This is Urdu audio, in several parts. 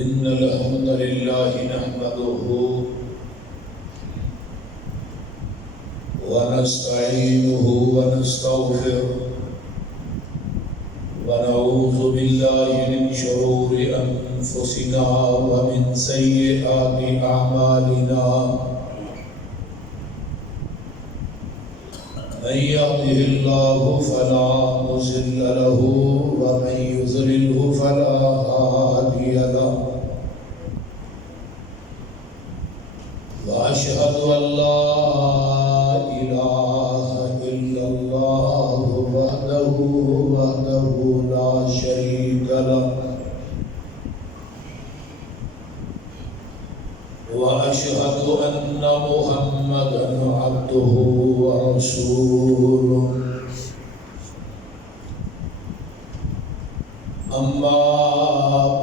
إن الحمد لله نحمده ونستعينه ونستغفره ونعوذ بالله من شرور أنفسنا ومن سيئات أعمالنا من يهده الله فلا مضل له ومن يضلل فلا هادي له وأشهد أن لا إله إلا الله وحده لا شريك له وأشهد أن محمدا عبده ورسوله أما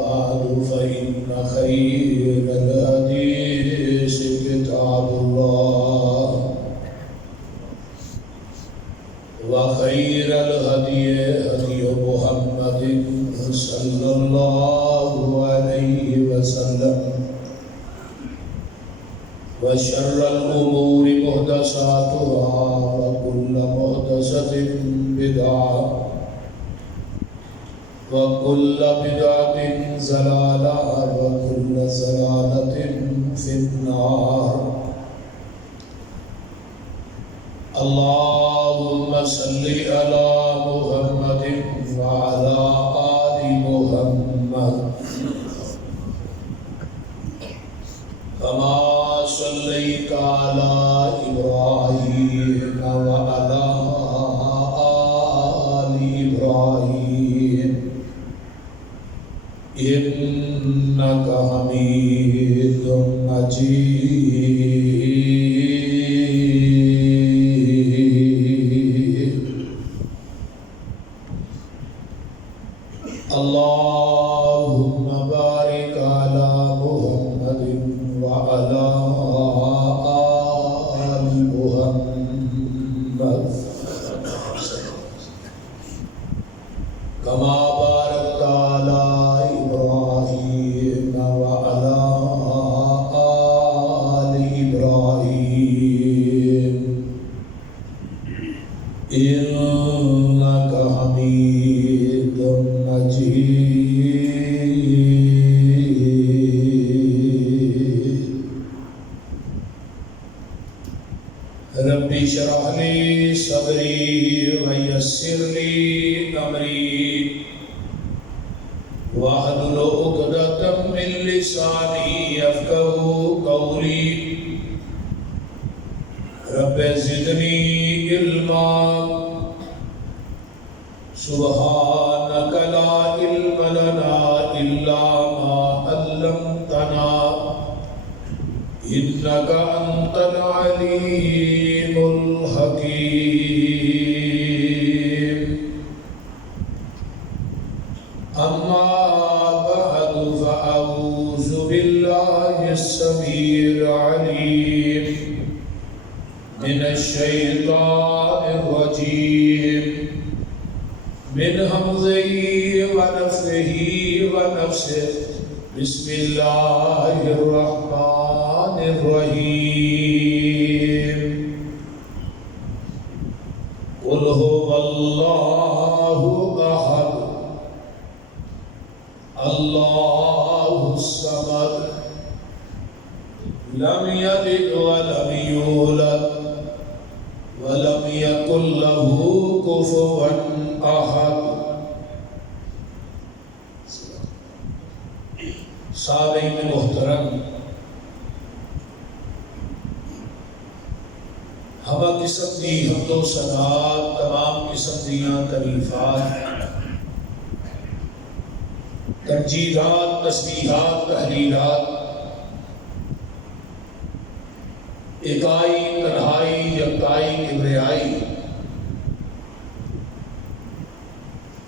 بعد فإن خير الحديث كتاب الله وخير الهدي هدي محمد صلى الله عليه وسلم وشر الأمور محدثاتها وكل محدثة بدعة وكل بدعة ضلالة وكل ضلالة في النار. اللهم صل على محمد وعلى آل محمد كما صليت على إبراهيم وعلى آل إبراهيم إنك حميد مجيد. اللهم بارك على محمد وعلى آل محمد كما باركت على إبراهيم وعلى آل إبراهيم إنك حميد مجيد. رب اشرح لي صدري ويسر لي أمري واحلل عقدة من لساني يفقهوا قولي. رب زدني علما سبحانك لا علم لنا إلا ما علمتنا إنك أنت العليم الحكيم. أما بعد فأعوذ بالله السميع العليم من الشيطان الرجيم من همزه ونفخه ونفسه. بسم الله الرحمن الرحيم. قل هو الله أحد الله الصمد لم يلد ولم يولد ولم يكن له كفوا أحد. سامعین محترم، ہمہ قسم دی حمد و ثناء، تمام قسم دیاں تعریفات، تمجیدات، تسبیحات، تحلیلات اکائی، تنہائی، یکتائی، کبریائی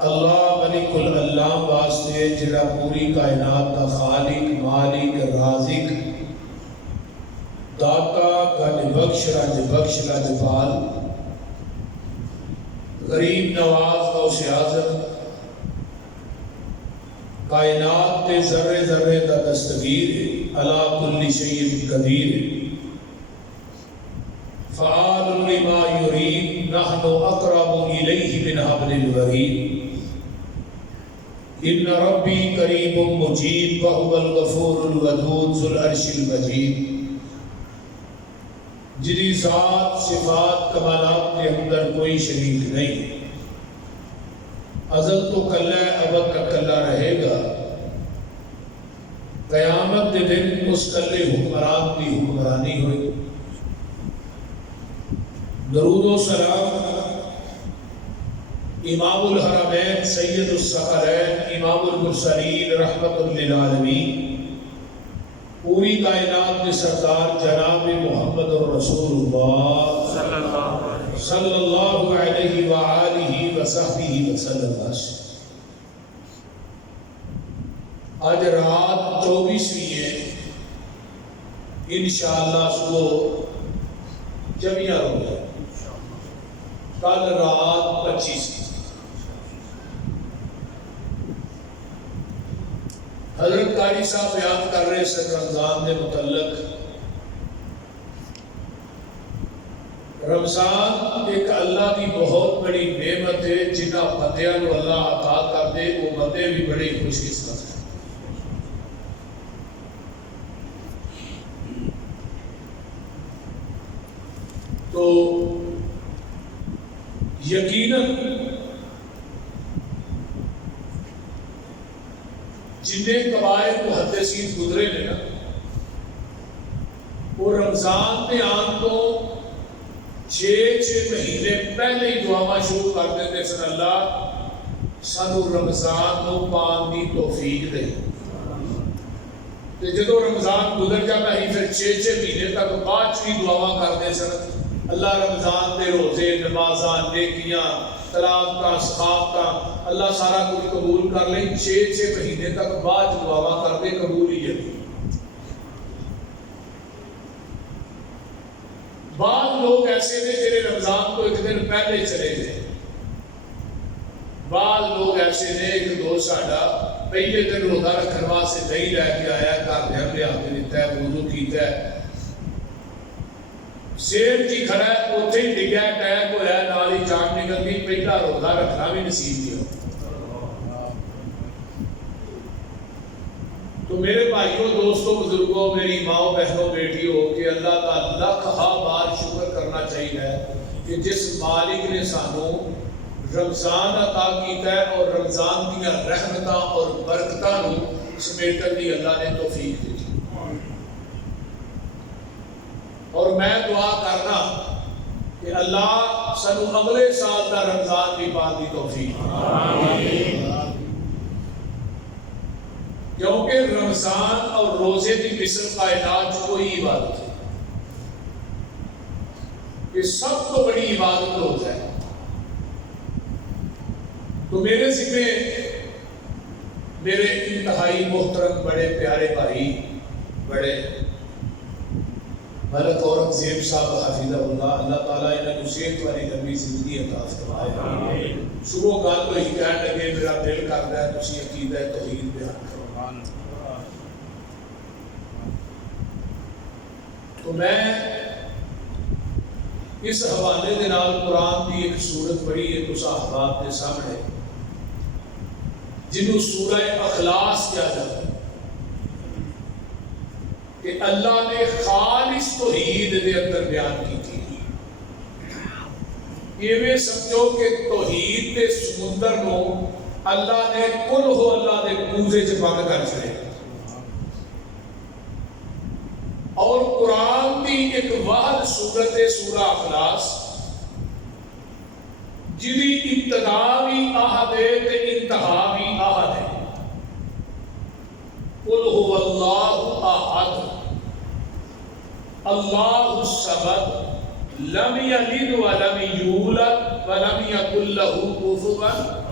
اللہ ملک العلام واسطے جڑا پوری کائنات کا خالق، مالک، رازق، داتا، گھن بخش، رنج بخش، لجپال، غریب نواز، غوث اعظم، کائنات کے ذرے ذرے کا دستگیر ہے، علی کل شیء قدیر ہے، فعال لما یرید، نحن اقرب الیہ من حبل الورید، ان ربی قریب مجیب وہو الغفور الودود ذو العرش المجید۔ جنی ذات صفات کمالات کے اندر کوئی شریک نہیں، ازل تو کلہ ہے، ابد تک کلہ رہے گا، قیامت کے دن اس کلے حکمران کی حکمرانی ہوئی۔ درود و سلام امام الحرمین سید الثقلین امام المرسلین رحمت للعالمین، پوری کائنات کے سردار جناب محمد رسول اللہ صلی اللہ علیہ وآلہ وصحبہ وسلم۔ آج رات 24ویں ہے، انشاءاللہ صبح جمعہ ہوگا، کل رات 25۔ حضرت قاری صاحب بیان کر رہے ہیں رمضان کے متعلق۔ رمضان ایک اللہ کی بہت بڑی نعمت ہے، جنہ بندیاں کو اللہ عطا کر دے وہ بندے بھی بڑے خوش قسمت ہیں۔ تو یقیناً جنہیں قبائل محدثین گزرے نے نا، وہ رمضان میں آن کو 6 مہینے پہلے ہی دعا شروع کر دیتے سن، اللہ سانو رمضان کو پان دی توفیق دے۔ جدو رمضان گزر جاتا ہی پھر 6 مہینے تک بعد بھی دعا کرتے سن، اللہ رمضان دے روزے، نمازاں، نیکیاں، تلاوتاں، ثقافتاں، اللہ سارا کچھ قبول کر لیں۔ 6 مہینے تک بعد دعا کرتے قبولیت۔ بعض لوگ ایسے نے جنہیں رمضان کو 1 دن پہلے چلے گئے، بعض لوگ ایسے نے، ایک دوست ساڈا پہلے دن روزہ رکھن واسطے دہی لے کے آیا، گھر دے ہم لیا کے دیتا ہے، وضو کیتا ہے، سیر کی کھڑا ہے، اتھے ہی ڈگیا، ٹیک ہوا ہے، نال ہی جان نکل گئی، پہلا روزہ رکھنا بھی نصیب کیا۔ تو میرے بھائیوں، دوستوں، بزرگوں، میری ماں، بہنوں، بیٹیوں، کہ اللہ کا لاکھ بار شکر کرنا چاہیے کہ جس مالک نے سانو رمضان عطا کیتا ہے اور رمضان دیا رحمتاں اور برکتاں نو سمیٹن دی اللہ نے توفیق دی۔ اور میں دعا کرنا کہ اللہ سانو اگلے سال کا رمضان بھی پان دی توفیق، کیونکہ رمضان اور روزے کی مثل کائنات کوئی عبادت ہے، یہ سب تو بڑی عبادت روزہ ہے۔ تو میرے ذمہ میرے انتہائی محترم بڑے پیارے بھائی، بڑے ملک اورنگزیب صاحب حفظہ اللہ، اللہ تعالیٰ انہیں صحت والی لمبی زندگی عطا فرمائے۔ صبح گل تو ہی کہنے لگے میرا دل کرتا ہے تسی عقیدہ توحید بیان کرو۔ تو میں اس حوالے کے نال قرآن کی ایک سورت پڑھی ہے تو صحابات کے سامنے، جنہوں سورہ اخلاص کیا جاتا ہے، کہ اللہ نے خالص توحید دے اندر بیان کی تھی۔ یہ میں سمجھو کہ توحید دے سمندر نو اللہ نے کل ہو اللہ دے کوزے چ بند کر چھڑے، اور قرآن کی ایک واحد سورت ہے سورہ اخلاص، جدی ابتدا بھی احد ہے تے انتہا بھی احد ہے۔ قل هو اللہ احد اللہ الصمد لم یلد ولم یولد ولم یکن له کفوا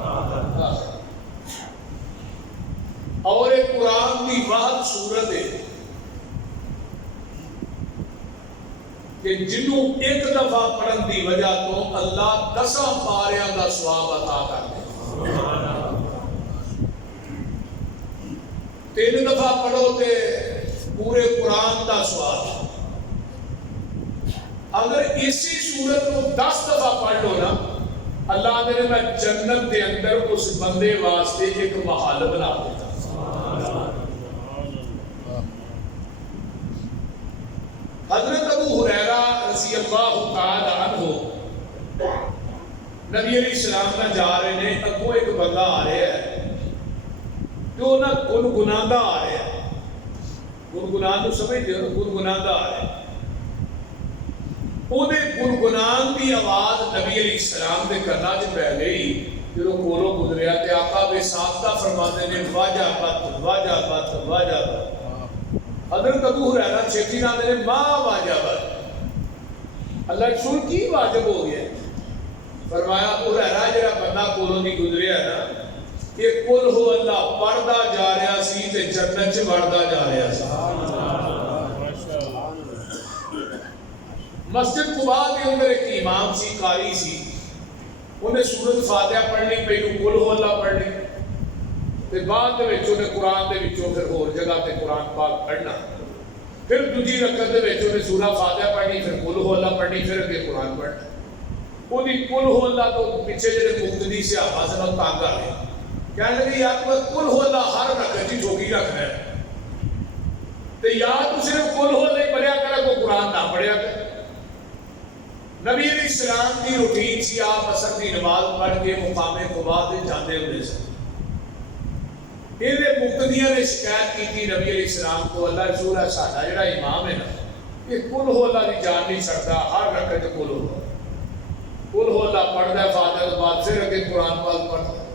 احد۔ اور ایک قرآن کی واحد سورت ہے کہ جنہوں ایک دفعہ پڑھن دی وجہ تو اللہ 10 پاریاں دا ثواب عطا کر دے۔ 3 دفعہ پڑھو تے پورے قرآن کا سوال. اگر اسی سورت کو 10 دفعہ پڑھ لو نا, اللہ نے میں جنت کے اندر اس بندے واسطے ایک محل بنا دیتا. حضرت ابو ہریرہ رضی اللہ تعالی عنہ نبی علیہ السلام نہ جا رہے ہیں, اگوں ایک بندہ آ رہا ہے جو نہ گنگناندہ آ رہا ہے. گنگنان تو سمجھتے ہو, گنگناندہ آ رہا ہے. وہ گنگنان کی آواز نبی علیہ السلام کے کرنا سے پہلے ہی جب کولوں گزریا تے آقا بے سابقہ فرماتے ہیں واجبت واجبت واجبت. حضرت ابو ہریرہ چھتی نہ دے ما واجبت, اللہ رسول کی واجب ہو گیا. فرمایا ابو ہریرہ جڑا بندہ کولوں دی گزریا ہے نا, یہ قل ہو اللہ پڑھدا جا رہا سی تے جنت چ وڑدا جا رہا سی. مسجد قباء کے اندر ایک امام سی, قاری سی, انہیں سورۃ فاتحہ پڑھنی, پہلو قل ہو اللہ پڑھنی تے بعد دے وچ انہیں قرآن دے وچوں پھر ہور جگہ تے قرآن پاک پڑھنا, پھر دوجی رکعت دے وچ انہیں سورہ فاتحہ پڑھنی, پھر قل ہو اللہ پڑھنی, پھر اگے قرآن پڑھنا. وہ دی قل ہو اللہ تو پیچھے جڑے مقتدی سے آواز نال تانگ آ گئے, کہنے لگے یا تو قل ہو اللہ ہر رکعت ہی ٹھوکی رکھنا ہے تے یا تو صرف قل ہو اللہ پڑھیا کرے, کو قرآن نہ پڑھیا کرے. نبی علیہ السلام کی روٹین سی, آپ اثر کی نماز پڑھ کے مقام قباء تے جاندے ہوندے سن. یہ مقتدیاں نے شکایت کی تھی نبی علیہ السلام کو, اللہ رسول ہے ساڈا جڑا امام ہے نا یہ قل ہو اللہ دی جان نہیں چھڑدا, ہر رکعت قل ہو اللہ پڑھدا ہے, فاتحہ کے بعد پھر اگے قرآن پاک پڑھدا ہے.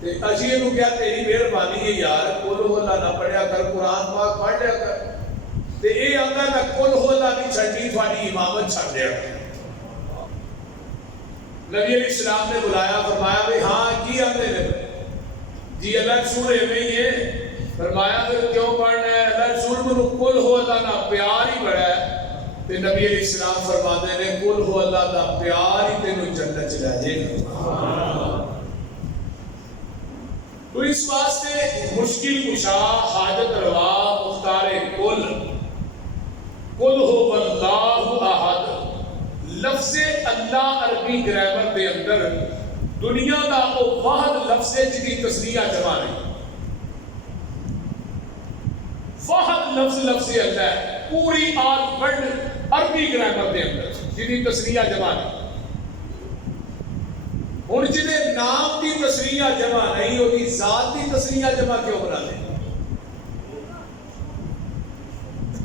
تے اسی اینو کیا تیری مہربانی ہے یار, قل ہو اللہ نہ پڑھیا کر, قرآن پاک پڑھ لیا کر. تے اے آندا میں قل ہو اللہ نہیں چھڑنی, تھوڑی امامت چھڑ دیا. نبی علیہ السلام نے بلایا, فرمایا بھائی ہاں کی آندے نے, جی اللہ رسول ایویں ہی ہے. فرمایا پھر کیوں پڑھنا ہے, اللہ رسول کو قل ہو اللہ نہ پیار ہی بڑا ہے. تے نبی علیہ السلام فرماتے ہیں قل ہو اللہ دا پیار ہی تینوں جنت چ لے جائے گا. تو اس واسطے مشکل کشا, حاجت روا, مختار کل, قل ہو اللہ احد. لفظ اللہ عربی گرامر دے اندر دنیا دا او واحد لفظ ہے جدی تسنیہ جمع نہیں. واحد لفظ اللہ ہے پوری آل ورلڈ عربی گرامر دے اندر جدی تسنیہ جمع نہیں. ہن جدے نام دی تسنیہ جمع نہیں, او دی ذات دی تسنیہ جمع کیوں بنا لے.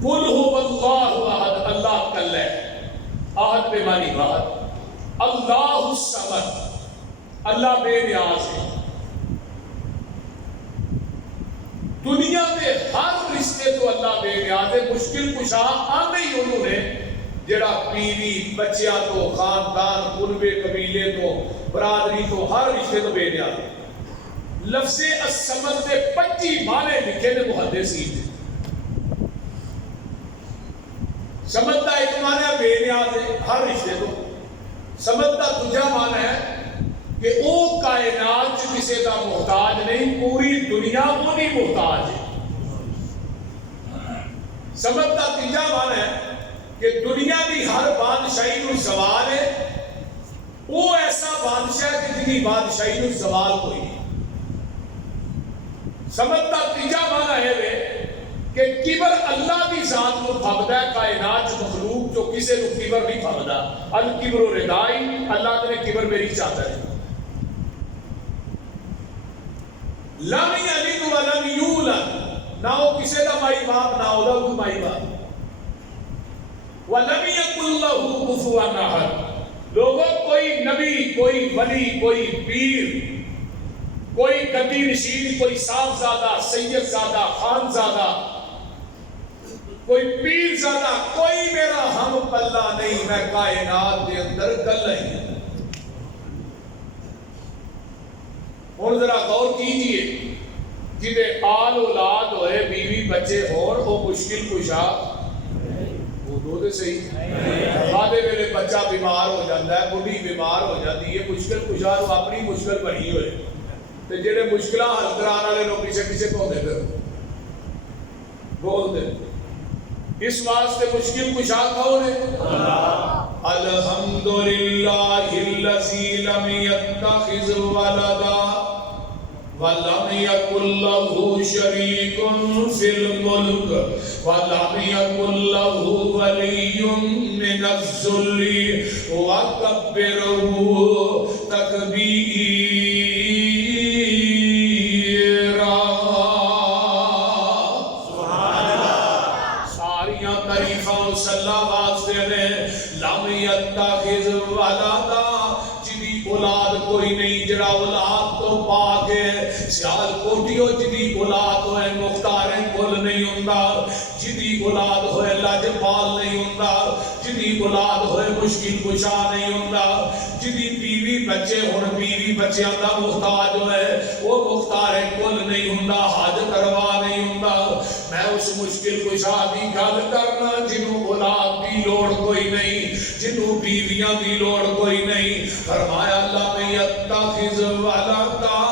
قل هو اللہ احد, اللہ کل ہے, احد بے معنی واحد, اللہ الصمد, اللہ بے نیاز ہے. دنیا کے ہر رشتے تو اللہ بے نیاز ہے. مشکل کشا آنے ہی انہوں نے جڑا بیوی بچیاں تو, خاندان, قربے قبیلے تو, برادری تو, ہر رشتے تو بے نیاز ہے. لفظ الصمد سے 25 معنی لکھے نے محدثین نے. سمد کا ایک معنی ہے بے نیاز ہے ہر رشتے تو. سمد کا دوجا معنی ہے کہ وہ کائنات کسی کا محتاج نہیں, پوری دنیا وہ نہیں محتاج ہے. سمد کا تیجا معنی ہے کہ دنیا کی ہر بادشاہی کو زوال ہے, وہ ایسا بادشاہ کہ جن کی بادشاہی کو زوال کوئی نہیں. سمد کا تیجا معنی ہے کہ کبر اللہ کی ذات کو پھبدا ہے, کائنات مخلوق جو کسی کو کبر نہیں پھبدا. الکبر و ردائی, اللہ نے کبر میری چاہتا ہے. لم یلد ولم یولد, نہ وہ کسی کا مائی باپ نہ وہ کوئی مائی باپ. ولم یکن لہ کفوا احد, لوگوں کوئی نبی, کوئی ولی, کوئی پیر, کوئی گدی نشین, کوئی صاحبزادہ, سیدزادہ, خانزادہ, کوئی پیر زادہ, کوئی میرا ہم پلہ نہیں, میں کائنات کے اندر گل نہیں. ہوں ذرا غور کیجئے, جنہیں آل اولاد ہوئے, بیوی بچے ہون, وہ مشکل کشا وہ دو دے صحیح. آدھے ویلے بچہ بیمار ہو جاتا ہے, بڑھی بیمار ہو جاتی ہے, مشکل کشا وہ اپنی مشکل بنی ہوئے. تے جڑے مشکلاں حل کران والے لوگ پیچھے پیچھے بولتے پھر بولتے اس واسطے مشکل کشا کون ہے؟ الحمدللہ الذی لم یتخذ ولدا وَلَمْ يَكُنْ لَهُ شَرِيكٌ فِي الْمُلْكِ وَلَمْ يَكُنْ لَهُ وَلِيٌّ مِّنَ الذُّلِّ وَكَبِّرْهُ تَكْبِيرًا۔ سبحان اللہ۔ ساریاں تعریفاں اس اللہ واسطے نے لم یتخذ ولدا، جدی اولاد کوئی نہیں، جڑا اولاد تو پاک ہے، سیال کوٹیو جدی اولاد ہوئے مختار کل نہیں ہوندا، جدی اولاد ہوئے لاجپال نہیں ہوندا، جدی اولاد ہوئے مشکل کشا نہیں ہوندا، جدی بیوی بچے ہون بیوی بچیاں دا محتاج ہوئے وہ مختار کل نہیں ہوندا، حاجت روا نہیں ہوندا۔ میں اس مشکل کشا دی گل کرنا جنہوں اولاد دی لوڑ کوئی نہیں، جنہوں بیویاں دی لوڑ کوئی نہیں۔ فرمایا لم یتخذ ولدا،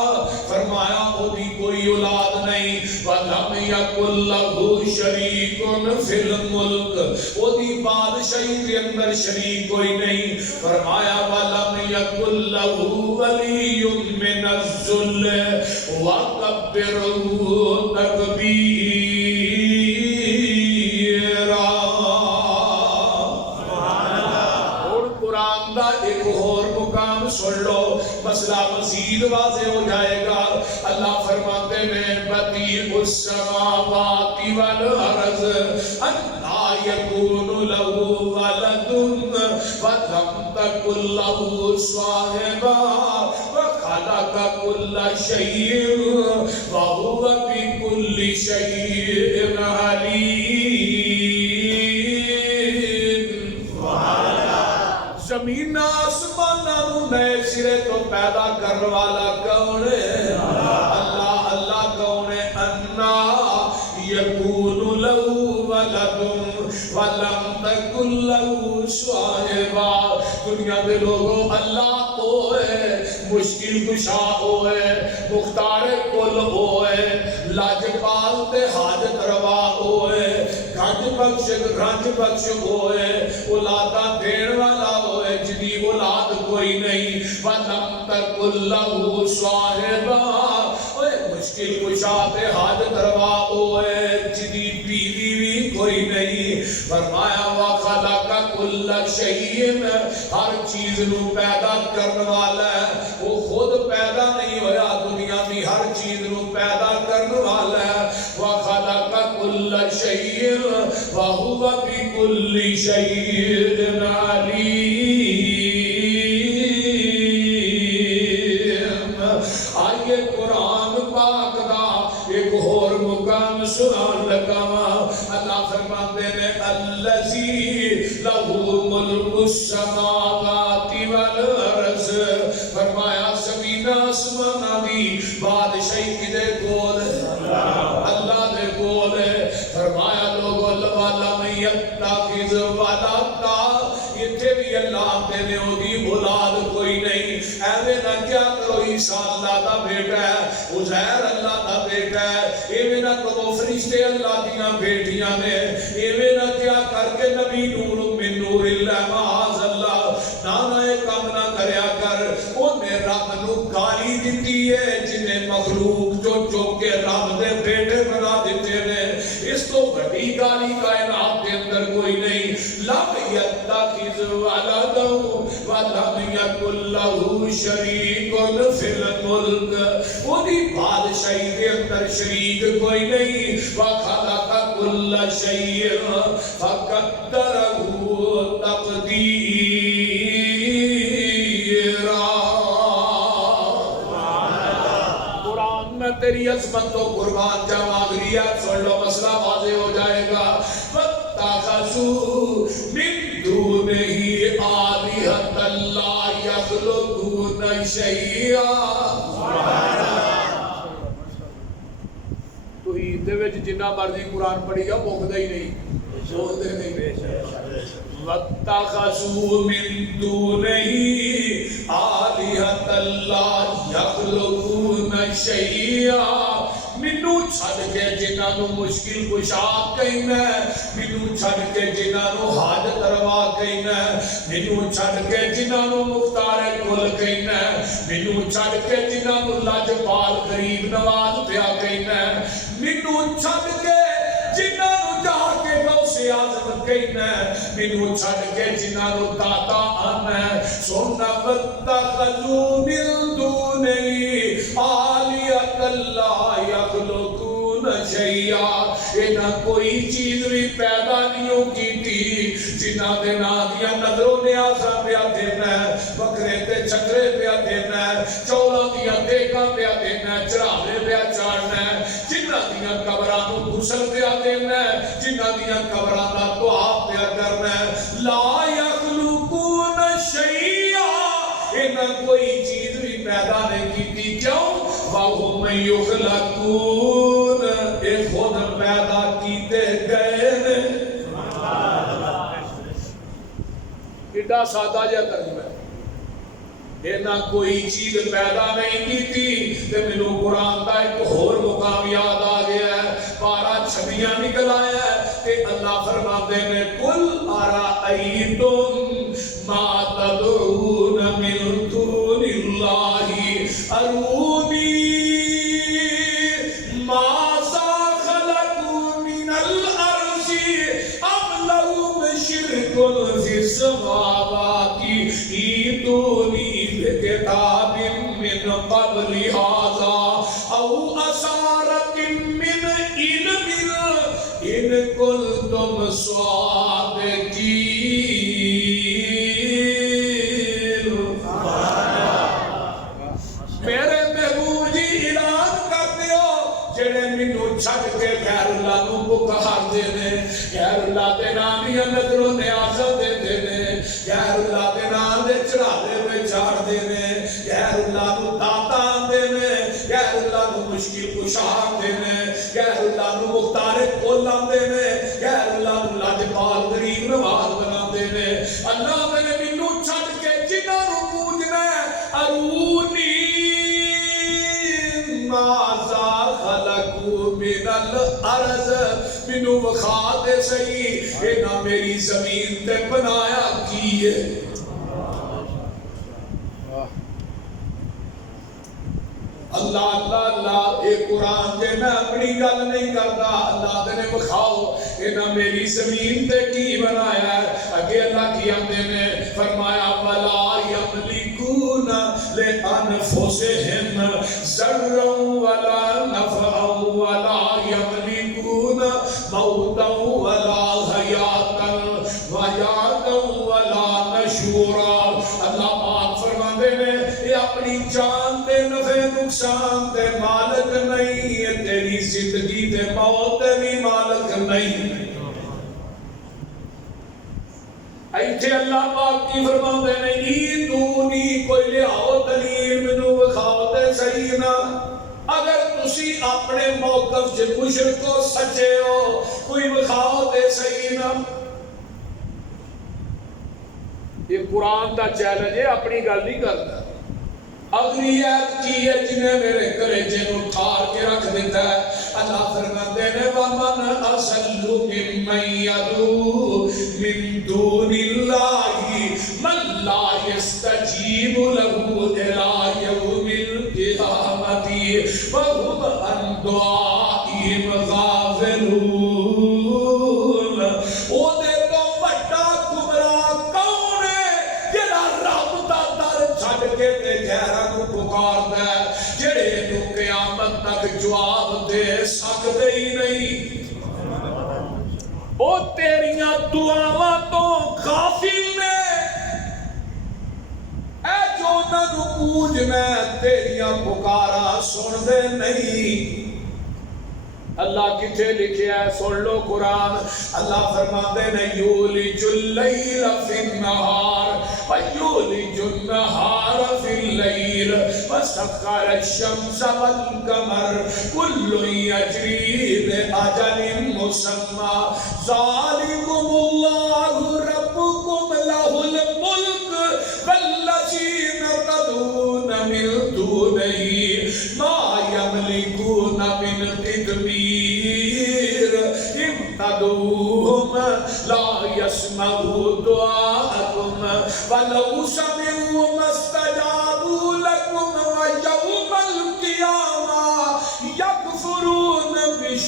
فرمایا او دی کوئی اولاد نہیں، وَلَمْ يَكُنْ لَهُ شَرِيكٌ فِي الْمُلْكِ، او دی بادشاہی کے اندر شریک کوئی نہیں۔ فرمایا وَلَمْ يَكُنْ لَهُ وَلِيٌّ مِّنَ الذُّلِّ وَكَبِّرْهُ تَكْبِيرًا۔ اور قرآن دا ایک اور مقام سن لو، مسئلہ مزید واضح ہو جائے گا۔ اللہ فرماتے ہیں بدیع السماوات والارض انا یکون له ولد ولم تکن له صاحبہ وخلق کل شیء وهو بكل شیء علیم۔ زمین آسمانوں نئے سرے تو پیدا کرنے والا کون ہے؟ اللہ۔ اللہ کون ہے؟ انا یکون له ولد ولم تکن له صاحبہ۔ دنیا دے لوگوں اللہ تو ہے، مشکل کشا ہوئے، مختار کل ہوئے، لاجپال تے حاجت روا ہوئے، گھنج بخش ہوئے، اولادہ دین والا ہوئے، جدی اولاد کوئی نہیں۔ وَلَمْ تَكُنْ لَهُ صَاحِبَةٌ، مشکل کشا تے حاجت روا ہوئے، جدی بیوی بھی کوئی نہیں۔ فرمایا وَخَلَقَ كُلَّ شَيْءٍ، ہر چیز نو پیدا کرنے والا ہے، وہ خود پیدا نہیں ہویا، دنیا میں ہر چیز نو پیدا کرنے والا ہے۔ وَخَلَقَ كُلَّ شَيْءٍ وَهُوَ بِكُلِّ شَيْءٍ عَلِيمٌ۔ آئیے قرآن پاک دا ایک اور مقام سنان لگا۔ اللہ فرماتے ہیں الذی لہ ملک السماوات والارض، فرمایا زمین آسمان دی بادشاہی کدے کول ہے؟ اللہ دے کول ہے۔ فرمایا لوگو وَلَمْ يَتَّخِذْ وَلَدًا، اتھے بھی اللہ دے نے او دی اولاد کوئی نہیں۔ ایویں نہ کیا کرو عیسیٰ اللہ دا بیٹا ہے، عزیر اللہ دا بیٹا ہے، ایویں نہ کرو فرشتے اللہ دیاں بیٹیاں نے، ایویں نہ کیا کر کے نبی نور من نور اللہ معاذ اللہ، نانا کام نہ کریا کر۔ انہیں رب نو گالی دیتی ہے جنہیں مخلوق جو کے رب دے بیٹے بنا دیتے نے، اس تو بڑی گالی کائنات کے اندر کوئی نہیں۔ لم یتخذ ولدا ولم یکن له شریک فی الملک، انہی بادشاہی کے اندر شریک کوئی نہیں۔ وخلق کل شیء فقدرہ تقدیرا۔ قرآن میں تیری عظمت تو قربان جاواں، اگلیات سن لو مسئلہ واضح ہو جائے گا۔ وَاتَّخَذُوا مِن دُونِهِ آلِهَةً لَا يَخْلُقُونَ شَيْئًا۔ تو عید دے وچ جنہ مرضی قرآن پڑھی جاؤ مکدا ہی نہیں، سوچتے نہیں۔ وَاتَّخَذُوا مِن دُونِهِ آلِهَةً لَا يَخْلُقُونَ شیئا مینو چھڈ کے جنہاں نو مشکل کشا کہنا ہے مینو چھڈ کے جنہاں نو حاجت روا کہنا ہے مینو چھڈ کے جنہاں نو مختار کل کہنا ہے مینو چھڈ کے جنہاں نو لاجپال غریب نواز پیا کہنا ہے مینو چھڈ کے جنہاں نو جا کے غوث اعظم کہنا ہے مینو چھڈ کے جنہاں نو داتا آنا ہے سونا واتخذوا من دونہ آلیۃ لا یخلقون شیئا انہاں کوئی چیز بھی پیدا نہیں کیتی جنہاں دے نام دیاں نظروں نیازاں پیا دینا ہے بکرے تے چھکرے پیا دینا ہے چولاں دیاں دیگاں پیا دینا ہے چڑھاوے پیا چاڑنا ہے جنہاں دیاں قبراں نو غسل پیا دینا ہے جنہاں دیاں قبراں دا دعا پیا کرنا ہے لا یخلقون شیئا انہاں کوئی چیز بھی پیدا نہیں کیتی کیوں وَهُمْ يُخْلَقُونَ اے خود پیدا کیتے گئے نے کتنا سادہ جا ترجمہ ہے اینا کوئی چیز پیدا نہیں کیتی تے مینوں قرآن دا ایک اور مقام یاد آ گیا ہے پارا چھبیاں نکل آیا ہے کہ اللہ فرماتے ہیں قُلْ أَرَأَيْتُمْ مَا تَدْعُونَ مِن دُونِ اللَّهِ أَرُونِي مَاذَا خَلَقُوا مِنَ الْأَرْضِ أَمْ لَهُمْ شِرْكٌ فِي السَّمَاوَاتِ ائْتُونِي بِكِتَابٍ مِّن قَبْلِ هَٰذَا أَوْ أَثَارَةٍ مِّنْ عِلْمٍ إِن كُنتُمْ صَادِقِينَ میرے محبوب جی اعلان کر دیو جڑے مینوں چھڈ کے غیر اللہ نو پکار دے نے غیر اللہ دے نام دی نظروں نیازاں دے دے نے غیر اللہ دے نام دے چڑھاوے تے چاڑ دے نے غیر اللہ نو داتا دے نے غیر اللہ نو مشکل کشا دے نے غیر اللہ نو مختار کل دے نے غیر اللہ نو لاجپال غریب نواز بنا دے نے اللہ نے مینوں چھڈ کے جنہاں نو پوجنا ہے ارونی ماذا خلقوا من الارض مینوں وکھا دے صحیح انہاں میری زمین تے بنایا کی ہے اللہ اللہ اللہ اے قرآن تے میں اپنی گل نہیں کرتا اللہ تے نے بخاؤ انہاں میری زمین تے کی بنایا ہے اگے اللہ کی آمدے نے فرمایا وَلَا يَمْلِكُونَ لِأَنفُسِهِمْ ضَرًّا وَلَا نَفْعًا وَلَا يَمْلِكُونَ مَوْتًا وَلَا حَيَاةً وَلَا نُشُورًا اللہ پاک فرماندے نے یہ اپنی جان دے نفع نقصان دے مالک نہیں ہے تیری زندگی دے موت دے بھی مالک نہیں ایتھے اللہ پاک کی فرماندے نے ایتونی کوئی لیاؤ دلیل منو وکھاؤ دے صحیح نا اگر تسی اپنے موقف سے مشرکو سچے ہو کوئی وکھاؤ دے صحیح نا یہ قرآن دا چیلنج ہے اپنی گل نہیں کرتا اگلی آیت کی ہے جنہیں میرے کلیجے نو ٹھار کے رکھ دیتا ہے اللہ فرماتے ہیں وَمَنْ أَضَلُّ مِمَّن يَدْعُو مِن دُونِ اللَّهِ مَن لَّا يَسْتَجِيبُ لَهُ إِلَىٰ يَوْمِ الْقِيَامَةِ وَهُمْ عَن دُعَائِهِمْ غَافِلُونَ او دے تو وڈا گمراہ کون ہے جڑا رب دا در چھڈ کے تے غیراں نو پکاردا ہے جڑے نو قیامت تک جواب دے سکدے ہی نہیں او تیریاں دعاواں تو غافل نے اے جو انہاں نو پوجنا تیریاں پکاراں سن دے نہیں اللہ کتھے لکھیا ہے سن لو قرآن اللہ فرماتے ہیں یولج اللیل فی النہار ویولج النہار فی اللیل وسخر الشمس والقمر کل یجری لأجل مسمى ذالکم اللہ ربکم لہ الملک والذین تدعون من دونہ ما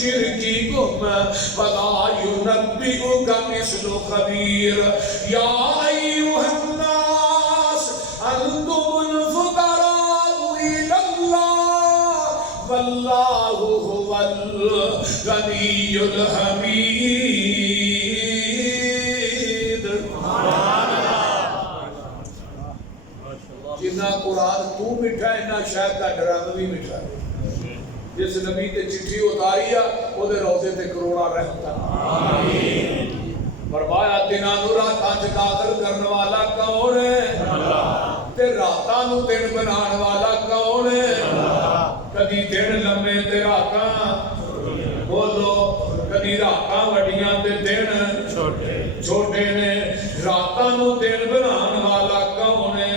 مشرکیکم فلا ینبئک مثل خبیر یا ایھا الناس انتم الفقراء الی اللہ واللہ هو الغنی الحمید۔ جنہ قرآن تو مٹھا ہے نہ شاید کا ڈرامہ بھی مٹھا ہے۔ جس نبی تے چٹھی اتاری ہے وہ دے روزے تے کروڑا رحمتا آمین۔ فرمایا دناں نوں راتاں وچ داخل کرنے والا کون ہے؟ اللہ۔ تے راتاں نوں دن بنان والا کون ہے؟ اللہ۔ کدی دن لمبے تے راتاں بولو، کدی راتاں وڈیاں تے دن چھوٹے نے۔ راتاں نوں دن بنان والا کون ہے؟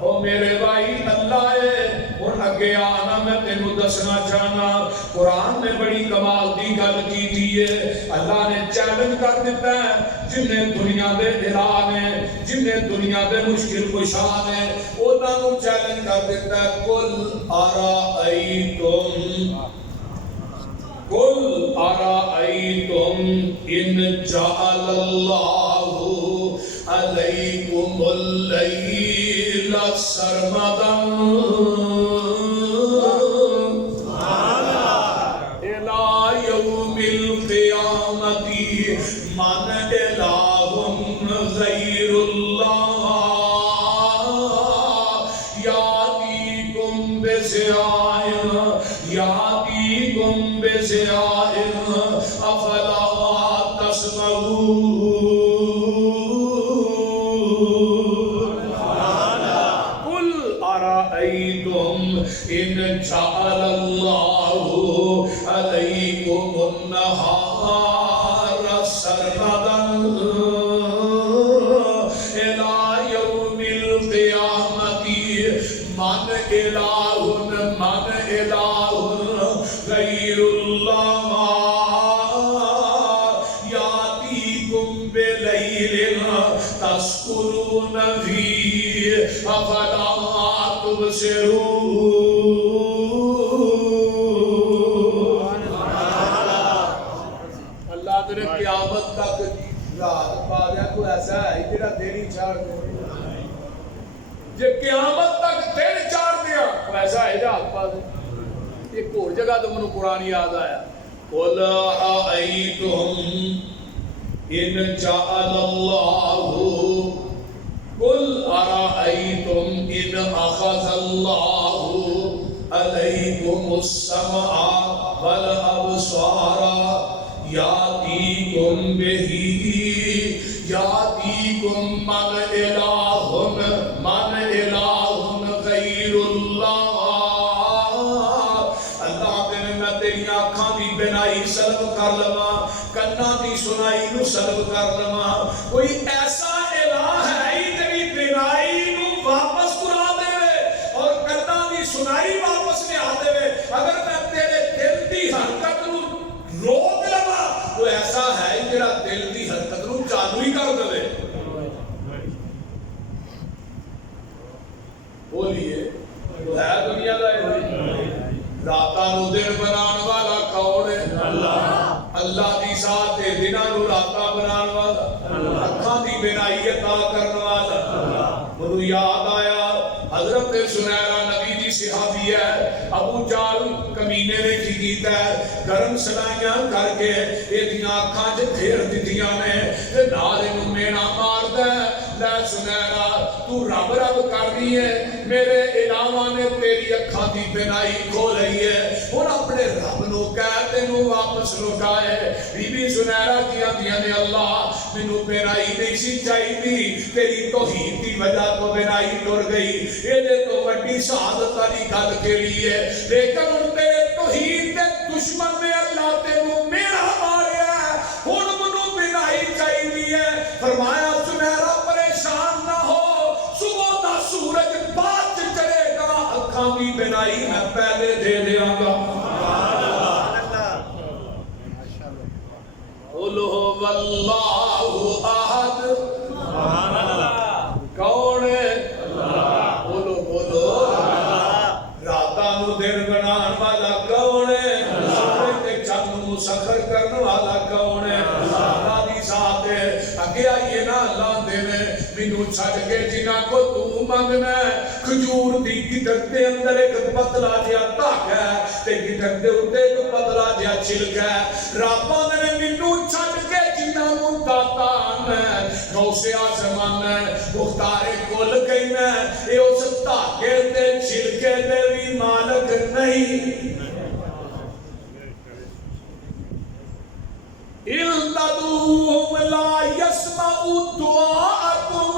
او میرے بھائی اللہ ہے۔ ہن اگے آنا میں تینوں دسنا چاہنا، قرآن نے بڑی کمال دی گل کیتی ہے۔ اللہ نے چیلنج کر دیتا ہے جن نے دنیا دے الہ نے، جن نے دنیا دے مشکل کشا نے، انہاں نوں چیلنج کر دیتا ہے قل ارائیتم ان جعل اللہ علیکم اللیل سرمدا الی یوم القیامت من الہ غیر اللہ یاتیکم بضیاء افلا تسمعون۔ إن جعل الله عليكم النهار سرمدا إلى يوم القيامة من إله غير الله يأتيكم بليل تسكنون فيه أفلا اللہ تیرے قیامت تک رات پا دیا تو ایسا ہے جڑا دن چاڑ دیا، جے قیامت تک دن چاڑ دیا تو ایسا ہے رات پا دیا۔ ایک اور جگہ تو منو قرآن یاد آیا، قل ارائیتم ان جعل اللہ قل ارائیتم ان اخذ اللہ علیکم السمع والابصار یاتیکم من الہ غیر اللہ۔ اللہ نے میں تیری آنکھاں دی بینائی سلب کر لواں، کنا دی سنائی نو سلب کر لواں، کوئی ایسا الہ ہے واپس کرا دے اور کنا دی سنائی واپس لے آ دے۔ اگر میں تیرے دل دی حرکت نو روک لوا تو ایسا ہے جڑا دل دی حرکت نو چالو ہی کر دے۔ بولیے تو ہے دنیا دا راتاں نو دن بنان والا کون ہے؟ اللہ۔ اللہ دی ذات ہے دناں نو راتاں بنان والا، اکھاں دی بینائی عطا کرن والا۔ منو یاد آیا حضرت سنیرہ نبی دی صحابی ہے، ابو جال کمینے نے کی کیتا ہے، گرم سلائیاں کر کے ایدیاں آنکھاں جے پھیر دیتیاں نے تے نال انہوں مینا مار دے، لے سنیرہ تو رب رب کر رہی ہے، میرے علاوہ نے تیری اکھاں دی بینائی کھو رہی ہے، اور اپنے رب نو کہتے نو واپس لوٹائے۔ بی بی سنیرہ کیا دیا نے اللہ منو بینائی نہیں سی چاہی دی، تیری توحید دی وجہ تو بینائی ٹر گئی، یہ دے تو وڈی سعادت والی گل کے لیے، لیکن ان تیرے توحید دے دشمن نے اللہ تینوں میرا ماریا ہے، ان منو بینائی چاہی دی ہے۔ فرمایا سنیرہ پریشان نہ ہو، صبح دا سورج بعد چڑھے گا، اکھاں دی بینائی میں پہلے دے دیاں گا۔ بولو واللہ احد، کون ہے؟ بولو بولو راتاں نو دن بنان والا کون ہے؟ سورج تے چند مینوں چھڈ کے جنہاں کو تو منگنا ہے کھجور دی گٹک دے اندر ایک پتلا جہا دھاگا ہے تے گٹک دے اوتے ایک پتلا جہا چھلکا ہے رب نے مینوں چھڈ کے جنہاں نوں داتا ہے غوث اعظم ہے مختار کل کہنا ہے اے اس دھاگے تے چھلکے دے بھی مالک نہیں اِلْتَدُوهُمْ لَا يَسْمَعُوا دُعَاءَكُمْ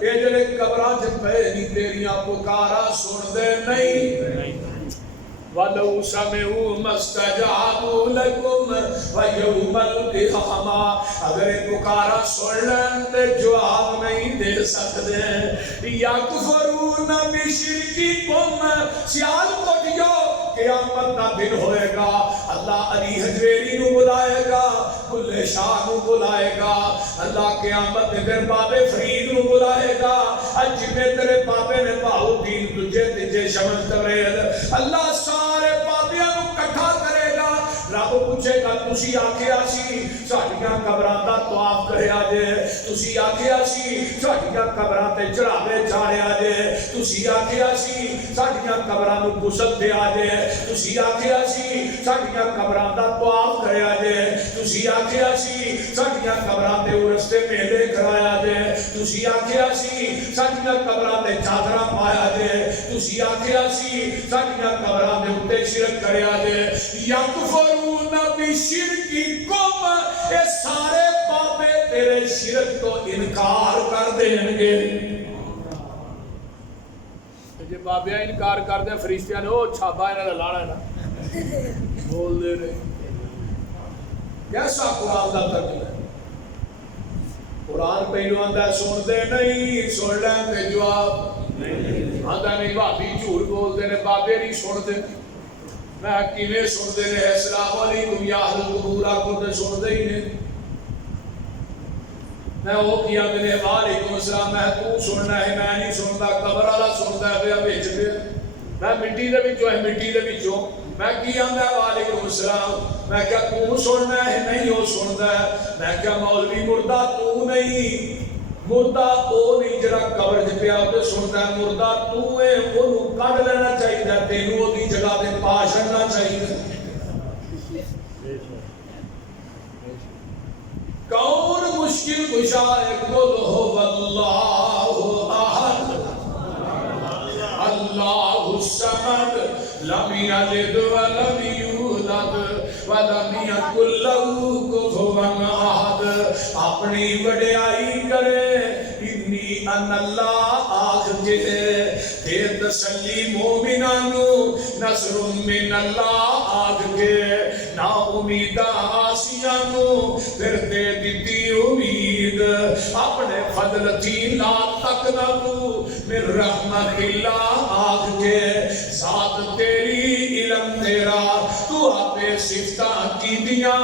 اے جڑے قبراں چ پئے نہیں تیریاں پکارا سن دے نہیں وَلَوْ سَمِعُوا مَا اسْتَجَابُوا لَكُمْ وَيَوْمَ الْقِيَامَةِ اگر پکارا سن لیں تے جواب نہیں دے سکتے یَکْفُرُونَ بِشِرْكِكُمْ سیال کوٹیو قیامت کا دن ہوئے گا اللہ علی حجویری نو بلائے گا بلے شاہ نو بلائے گا اللہ قیامت دن بابے فرید نو بلائے گا اج میں تیرے بابے نے باہو دین تجھے تجھے شمس تبریل اللہ سارے بابیاں نو کٹھا کرے گا رب پوچھے گا تسی آکھیا سی ساڈیاں قبراں دا طواف کریا جے تسی آکھیا سی ساڈیاں قبراں تے چڑھاوے چاڑیا جے تسی آکھیا سی ساڈیاں قبراں نو غسل دیا جے تسی آکھیا سی ساڈیاں قبراں دا طواف کریا جے تسی آکھیا سی ساڈیاں قبراں تے عرس تے میلے کرایا جے تسی آکھیا سی ساڈیاں قبراں تے چادراں پایا جے تسی آکھیا سی ساڈیاں قبراں دے اوتے شرک کریا جے یکفرون بشرککم اے سارے بابے تیرے شرک تو انکار کر دیں گے جی بابیاں انکار کر دیں فرشتیاں نے او چھابا انہاں نے لانا ہے نا بول دے رہے کیسا قرآن دا ترجمہ ہے قرآن پہلو آندہ سن دے نہیں سن لیں تے جواب آندہ نہیں بابی جھوٹ بول دے نے بابے نہیں سن دے میں حکیمیں سن دے نے السلام علیکم یا اہل القبور کو تے سن دے ہی نہیں میں وہ کیا میں نے وعلیکم السلام میں تو سننا ہے میں نہیں سنتا قبر والا سنتا ہے بھیج دے میں مٹی دے وچوں ہے مٹی دے وچوں میں کیا میں وعلیکم السلام میں کیا تو سننا ہے نہیں وہ سنتا ہے میں کیا مولوی مردہ تو نہیں مردہ او نہیں جڑا قبر چ پیا تے سنتا ہے مردہ تو ہے اونوں کڈ لینا چاہیے تینوں اودی جگہ تے پا چھڈنا چاہیے کون مشکل کشا ایک بولو واللہ احد اللہ الصمد لم یلد ولم یولد ولم یکن لہ کفوا احد اپنی وڈیائی کرے انی ان اللہ آخ کے دے تسلی مومنانو نصر من اللہ آخ کے نا امیدہ آسیانو پھر دے دیتی امید اپنے فضل تھی لا تکنا تو من رحمت اللہ آخ کے ذات تیری علم تیرا تو اپنے صفتہ کی دیا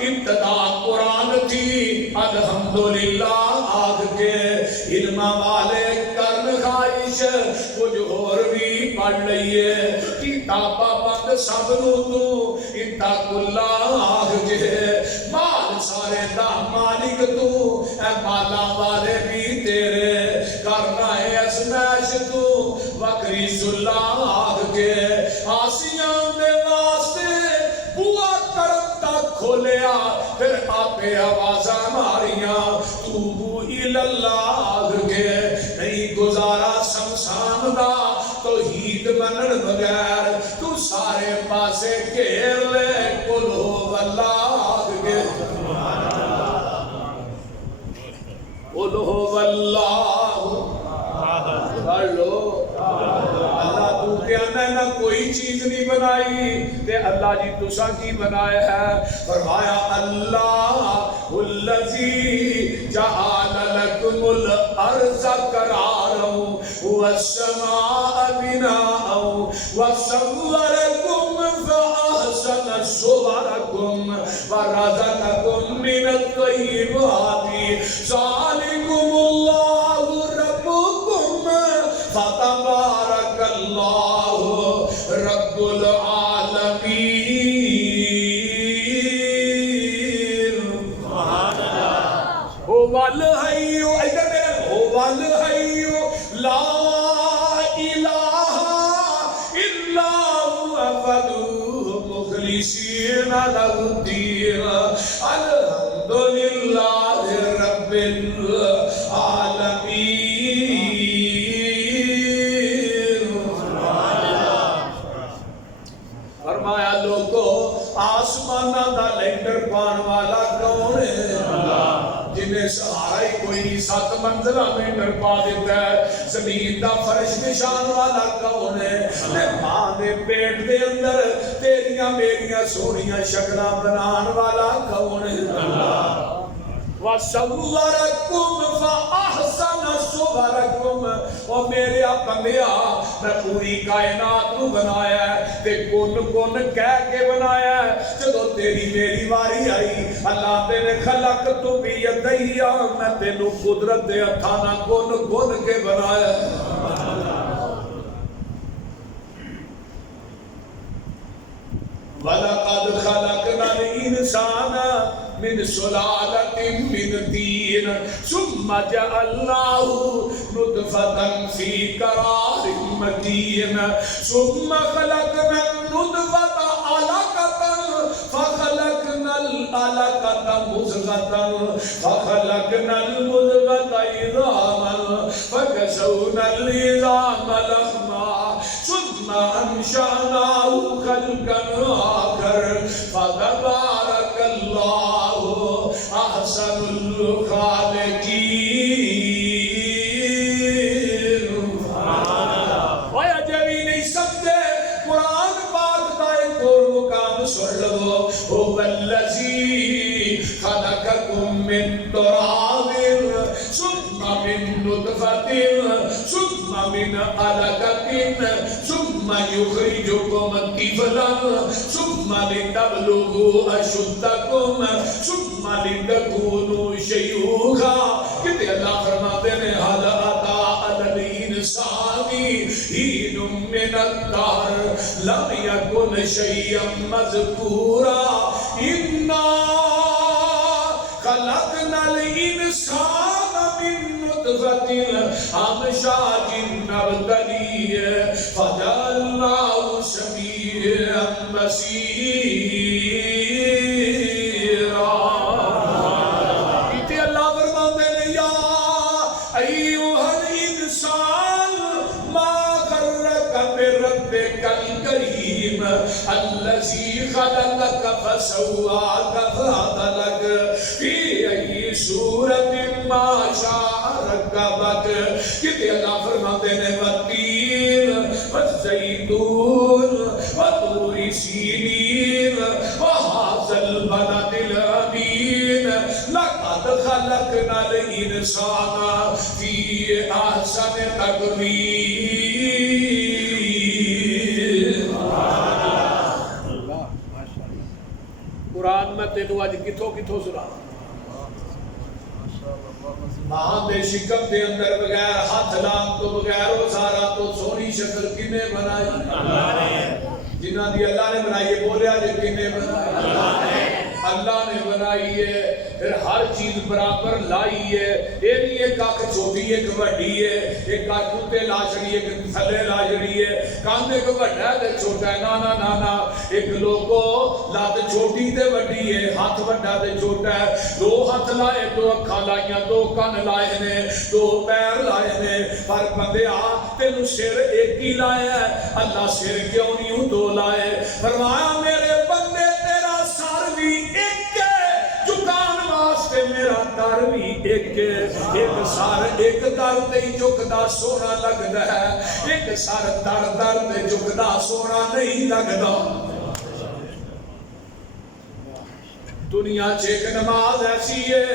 ابتدا قرآن تھی الحمدللہ آخ کے علم والے کرن خواہش کچھ اور بھی پڑھ لئیے کتابہ بند سب نو تو اتق اللہ آخ کے مال سارے دا مالک تو اے مالا والے بھی تیرے کرنا ہے اسمیش تو وکری اللہ آخ کے آسیاں دے واسطے بوا کرم تک کھولیا پھر آپے آوازاں ماریاں توبو الاللہ کے نہیں گزارا سمسان دا توحید منن بغیر تو سارے پاسے گھیر لے قل ہو اللہ کے قل ہو اللہ پڑھ لو اللہ تو کہنا نہ کوئی چیز نہیں بنائی تے اللہ جی تسا کی بنائے ہے فرمایا اللہ الذی جعل لکم الارض قرارا والسماء بناء وصورکم فاحسن صورکم ورزقکم من الطیبات ذالکم اللہ ربکم فتبارک اللہ رب العالمین هو الحی ادھر میرے هو مخلصین لہ الدین الحمدللہ رب العالمین۔ فرمایا لوگو آسمانہ دا لینڈر پان والا کون ہے؟ جنہیں سہارا ہی کوئی نہیں، 7 منزلہ میں ڈرپا دیتا ہے۔ زمین دا فرش نشان والا کون ہے؟ میں ماں دے پیٹ دے اندر تیریاں میریاں سونیاں شکلہ بنان والا کون ہے؟ وَصَوَّرَكُمْ فَأَحْسَنَ صُوَرَكُمْ، اور میرے بندیا میں پوری کائنات نو بنایا ہے تے کون کون کہہ کے بنایا ہے۔ جدو تیری میری واری آئی اللہ تینے خلق تو بھی یدیا، میں تینو قدرت دے ہتھاں کون کون کے بنایا ہے۔ وَلَقَدْ خَلَقْنَا الْإِنسَانَ مِنْ سُلَالَةٍ مِنْ طِينٍ ثُمَّ جَعَلْنَاهُ نُطْفَةً فِي قَرَارٍ مَكِينٍ ثُمَّ خَلَقْنَا النُّطْفَةَ عَلَقَةً فَخَلَقْنَا الْعَلَقَةَ مُضْغَةً فَخَلَقْنَا الْمُضْغَةَ عِظَامًا فَكَسَوْنَا الْعِظَامَ لَحْمًا ثُمَّ أَنشَأْنَاهُ خَلْقًا آخَرَ فَتَبَارَكَ اللَّهُ أَحْسَنُ الْخَالِقِينَ۔ اوہ جبھی نہیں سمجھے قرآن پاک دا ایک اور مقام سن لو، هُوَ الَّذِي خَلَقَكُم مِّن تُرَابٍ ثُمَّ مِن نُّطْفَةٍ ثُمَّ مِنْ عَلَقَةٍ ثُمَّ يُخْرِجُكُمْ طِفْلًا ثُمَّ لِتَبْلُغُوا أَشُدَّكُمْ ثُمَّ لِتَكُونُوا شَيُوخًا۔ کہتے اللہ فرماتے ہیں هَلْ أَتَىٰ عَلَى الْإِنسَانِ حِينٌ مِّنَ الدَّهْرِ لَمْ يَكُنْ شَيْئًا مَّذْكُورًا إِنَّا خَلَقْنَا الْإِنسَانَ مِن نُّطْفَةٍ أَمْشَاجٍ نَبْتَلِيهِ فَجَعَلْنَاهُ سَمِيعًا بَصِيرًا۔ کہتے اللہ فرماتے ہیں یا ایھا الانسان ما غرک بربک الکریم الذی خلقک فسواک فعدلک فی ای صورت ما شاء رکبک۔ کہتے اللہ فرماتے ہیں والتین والزیتون وطور سینین وہذا البلد الامین لقد خلقنا الانسان فی احسن تقویم۔ قرآن میں تینوں آج کتھوں کتھوں سنا ماں دے شکم دے اندر بغیر ہاتھ لام تو بغیر وہ سارا تو سونی شکل کنے بنائی؟ اللہ نے۔ جنہ دی اللہ نے بنائی ہے بولے آج کنے بنائی؟ اللہ نے۔ اللہ نے بنائی ہے، پھر ہر چیز برابر لائی ہے۔ یہ نہیں ایک آنکھ چھوٹی ایک وڈی ہے، ایک آنکھ کتے لا چڑی ایک تھلے لا چڑی ہے، کان ایک وڈا ہے ایک چھوٹا ہے، نا نا نا نا۔ ایک لوگو لات چھوٹی تے وڈی ہے، ہاتھ وڈا تے چھوٹا ہے، 2 ہاتھ لائے 2 اکھاں لائیاں 2 کان لائے نے 2 پیر لائے نے، پر بندیا تینوں سر ایک ہی لایا ہے۔ اللہ سر کیوں نہیں 2 لائے؟ فرمایا میرے بندے تیرا سر بھی ایک ہے، جھکان واسطے میرا در بھی ایک ہے۔ ایک سر ایک در تے جھکدا سونا لگدا ہے، ایک سر در در تے جھکدا سونا نہیں لگدا۔ دنیا ایک نماز ایسی ہے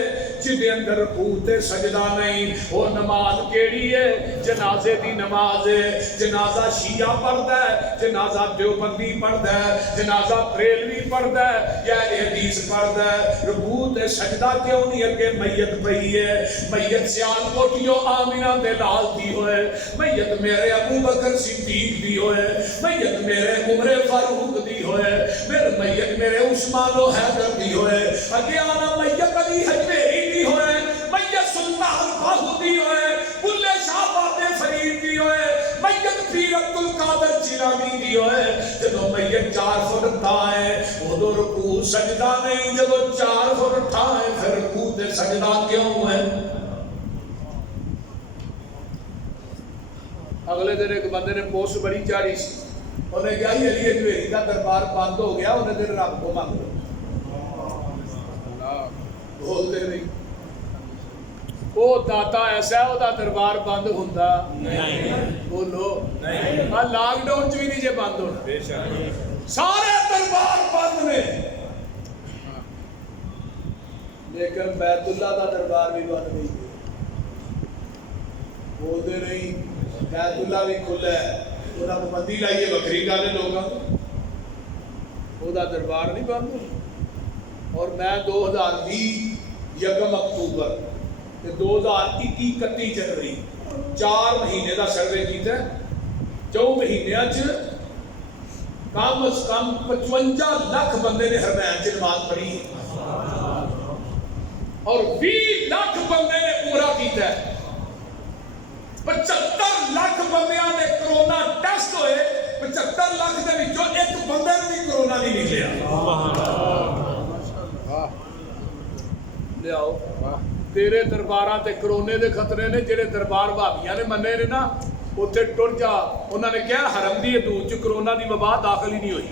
جدے اندر رکوع تے سجدہ نہیں، وہ نماز کیڑی ہے؟ جنازے دی نماز ہے۔ جنازہ شیعہ پڑھدا ہے، جنازہ دیوبندی پڑھدا ہے، جنازہ بریلوی پڑھدا ہے یا اہل حدیث پڑھدا ہے۔ رکوع تے سجدہ کیوں نہیں؟ اگے میت پئی ہے، میت سیال کوٹیو آمینہ دے نال دی ہوئے، میت میرے ابو بکر صدیق دی ہوئے، میت میرے عمر فاروق دی ہوئے، میت میرے عثمان و حیدر دی ہوئے، اگے آنا میت علی حجویری دی ہوئے، میت سلطان باہو دی ہوئے، بلے شاہ بابے فرید دی ہوئے، میت پیر عبد القادر جیلانی دی ہوئے جدو میت 4 فٹ اٹھا ہے ادو رکوع سجدہ نہیں، جدو 4 فٹ اٹھا ہے پھر رکوع تے سجدہ کیوں ہے؟ اگلے دن ایک بندے نے پوسٹ بڑی چاڑی سی، انہیں کہا علی اجمیری کا دربار بند ہو گیا، انہیں دن رب کو مانگ لو، بولتے نہیں وہ داتا ایسا ہے وہ دربار بند ہوتا بولو لاک ڈاؤن بھی نہیں جے بند ہونا، سارے دربار بند نے، لیکن بیت اللہ کا دربار بھی بند نہیں بولتے نہیں، بیت اللہ بھی کھلا ہے، انہوں نے بندی لائیے بکری گل لوگوں وہ دربار نہیں بند ہونا۔ اور میں 2020 1 اکتوبر 2021 31 جنوری 4 مہینے کا سروے کیتا ہے، 4 مہینے کم از کم 55 لاکھ بندے نے حرمین چ نماز پڑھی ہے اور 20 لاکھ بندے نے عمرہ کیتا ہے، 75 لاکھ بندیاں نے کرونا ٹیسٹ ہوئے، 75 لاکھ دے وچوں ایک بندے نوں بھی کرونا نہیں نکلیا۔ لیاؤ تیرے درباراں تے کرونے دے خطرے نے، جڑے دربار بھابیاں نے منے نے نا اوتھے ٹر جا، انہاں نے کہا حرم دی حدود چ کرونا دی وبا داخل ہی نہیں ہوئی۔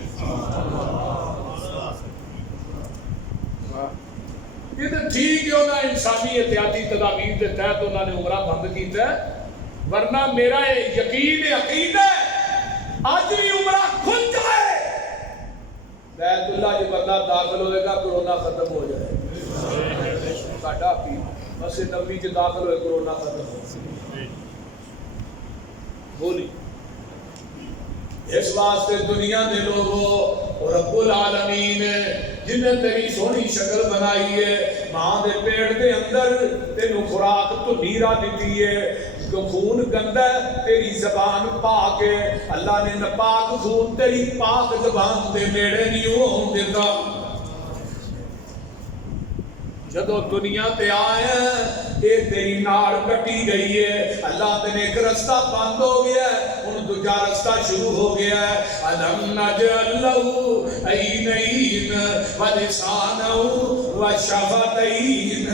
یہ تو ٹھیک ہے انہاں انسانی احتیاطی تدابیر دے تحت انہاں نے عمرہ بند کیتا ہے، ورنہ میرا یقین عقید ہے آج بھی عمرہ کھل جائے بیت اللہ جو بندہ داخل ہوئے گا کرونا ختم ہو جائے، ساڈا عقید مسجد نبوی چ داخل ہوئے کرونا ختم ہو بولی۔ اس واسطے دنیا دے لوگوں رب العالمین جن نے تیری سونی شکل بنائی ہے، ماں دے پیٹ دے اندر تینوں خوراک تو نیرا دیتی ہے، خون گندا ہے تیری زبان پاک ہے، اللہ نے ناپاک خون تیری پاک زبان دے نیڑے نہیں ہون دیتا۔ جدو دنیا تے آئے اے تیری نار کٹی گئی ہے، اللہ تے ایک رستہ بند ہو گیا ہے، ان دوجا رستہ شروع ہو گیا ہے۔ الم نجعل لہ عینین ولسانا وشفتین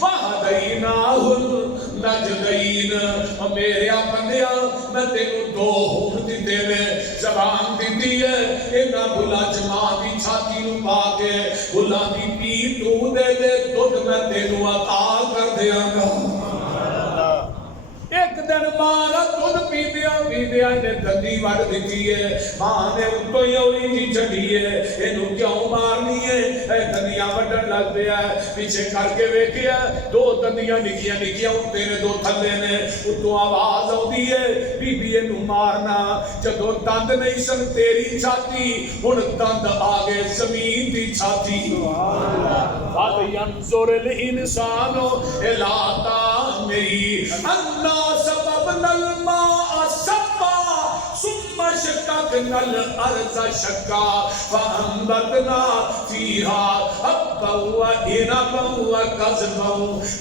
وہدیناہ النجدین۔ اور میرے بندیاں میں تینوں 2 ہون دیتے میں زبان دیتی ہے، اینا بھلا جماع دی چھاتی نو پا کے بھلا دی پی تو دے دے دودھ میں تینوں عطا کر دیا گا۔ ایک دن ماں نے دودھ پیدیا نے دندی وڈ دیتی ہے، ماں نے اتو ہی اولی جی چڑھی ہے، اینو کیوں مارنی ہے، اے دندیاں وڈن لگ دیا ہے، پیچھے کر کے ویکھیا 2 دندیاں نکیاں نکیاں اتے نے 2 تھلے نے، اتو آواز آتی ہے بی بی اینو مارنا، جدو دند نہیں سن تیری چھاتی ہن دند آگے زمین دی چھاتی۔ فَلْيَنْظُرِ الْإِنسَانُ إِلَىٰ طَعَامِهِ أَنَّا سَبَبْنَا الْمَاءَ سَبًّا ثُمَّ شَقَقْنَا الْأَرْضَ شَقًّا فَأَنبَتْنَا فِيهَا حَبًّا وَعِنَبًا وَقَضْبًا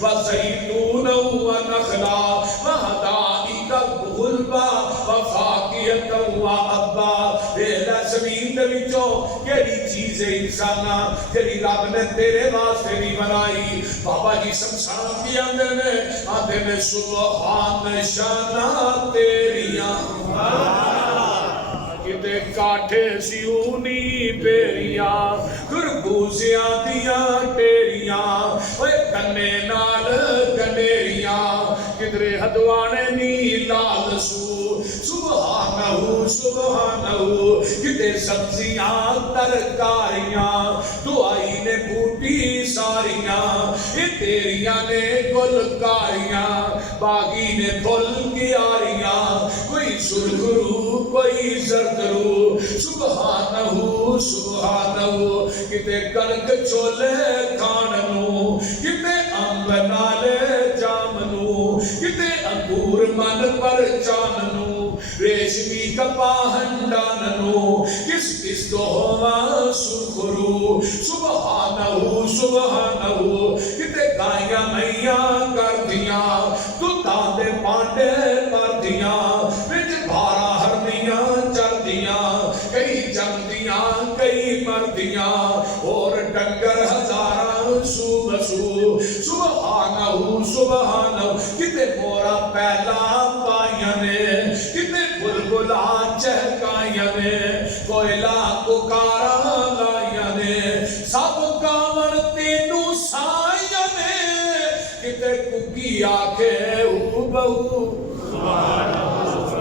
وَزَيْتُونًا وَنَخْلًا وَحَدَائِقَ غُلْبًا وَفَاكِهَةً وَأَبًّا۔ ویلا زمین دے وچوں کیڑی چیز ہے انسانا جڑی رب نے تیرے واسطے نہیں بنائی؟ بابا جی شمشان کی آندے نے سبحان شانہ تیریاں، کتے کاٹھے سیونی پیریاں، خربوزیاں دیاں ٹیریاں، اوے کنے نال گنڈیریاں، کدرے ہدوانے نی لال سو، سبحانہ سبحانہ، کتے سبزیاں ترکاریاں، دعائی نے بوٹی ساریاں، یہ تیریاں نے گلکاریاں، باغی نے پھل کیاریاں، کوئی سرخرو کوئی زردرو، سبحانہ سبحانہ، کتے کلک چھولے کھاننو، کتے امب نالے جامنو، کتے انگور من پر چاننو، ریشمی کپاہنڈاننو، کس کس تو ہوا سرخرو، سبحانہ سبحانہ، کتے گائیاں میاں کر دیاں، تو تاندے پانڈے کر دیاں، بچ بارہ تیراں چہکائیاں نے کوئلہ کو کاراں لائیاں نے سب کامن تینوں سائیاں نے کتے ککی آکھے ہو بہو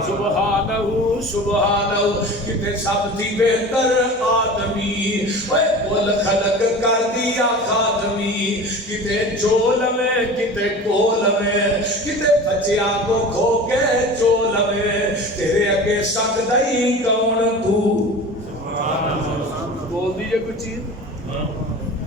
سبحانہو سبحانہو کتے سب تھی بہتر آدمی بول خلق کر دیا خاتمی کتے چول میں کتے کول میں کتے بچیا کو کھو کے چول میں تیرے اگے سکدئی کون تو بول دیجئے کچھ چیز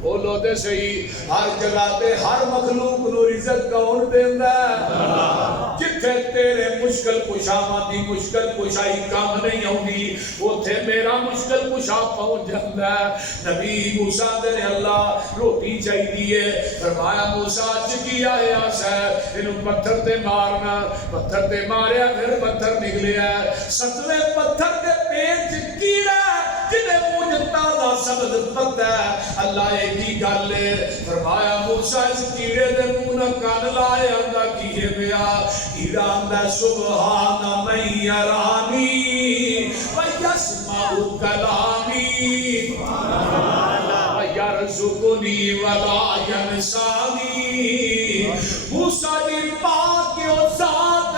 بولو دے صحیح ہر جگہ تے ہر مخلوق نو رزق کون دیندا ہے جتھے تیرے مشکل کشاواں دی مشکل کشائی کام نہیں ہوندی اوتھے میرا مشکل کشا پہنچ جاندا ہے نبی موسیٰ دے اللہ روٹی چاہیے فرمایا موسیٰ چکیا ہے آسر انہوں پتھر تے مارنا پتھر تے ماریا پھر پتھر نکلیا ستویں پتھر کے پیٹ کیڑا جنہیں مجھے تازہ سبز پتہ ہے اللہ ایک ہی گل فرمایا موسیٰ اس کیڑے دے منہ نہ کان لائے اندہ کیے بیا کیڑا اندہ سبحان من یرانی ویسمع کلامی ویرزقنی ولا ینسانی موسیٰ دی پاک و ذات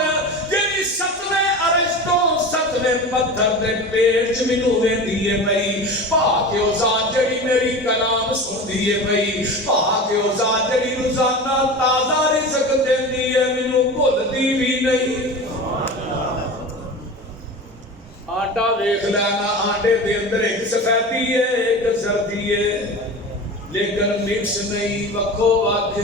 جنہی ستویں عرشتوں ستویں پتھر دے پیٹ منو وے دیئے بھئی پاک و ذات جڑی میری کلام سن دیئے بھئی پاک و ذات جڑی روزانہ تازہ رزق دے دیئے منو بھول دی بھی نہیں آٹا دیکھ لینا آٹے دے اندر ایک سفیدی ہے ایک زردی ہے لیکن مکس نہیں وکھو وکھ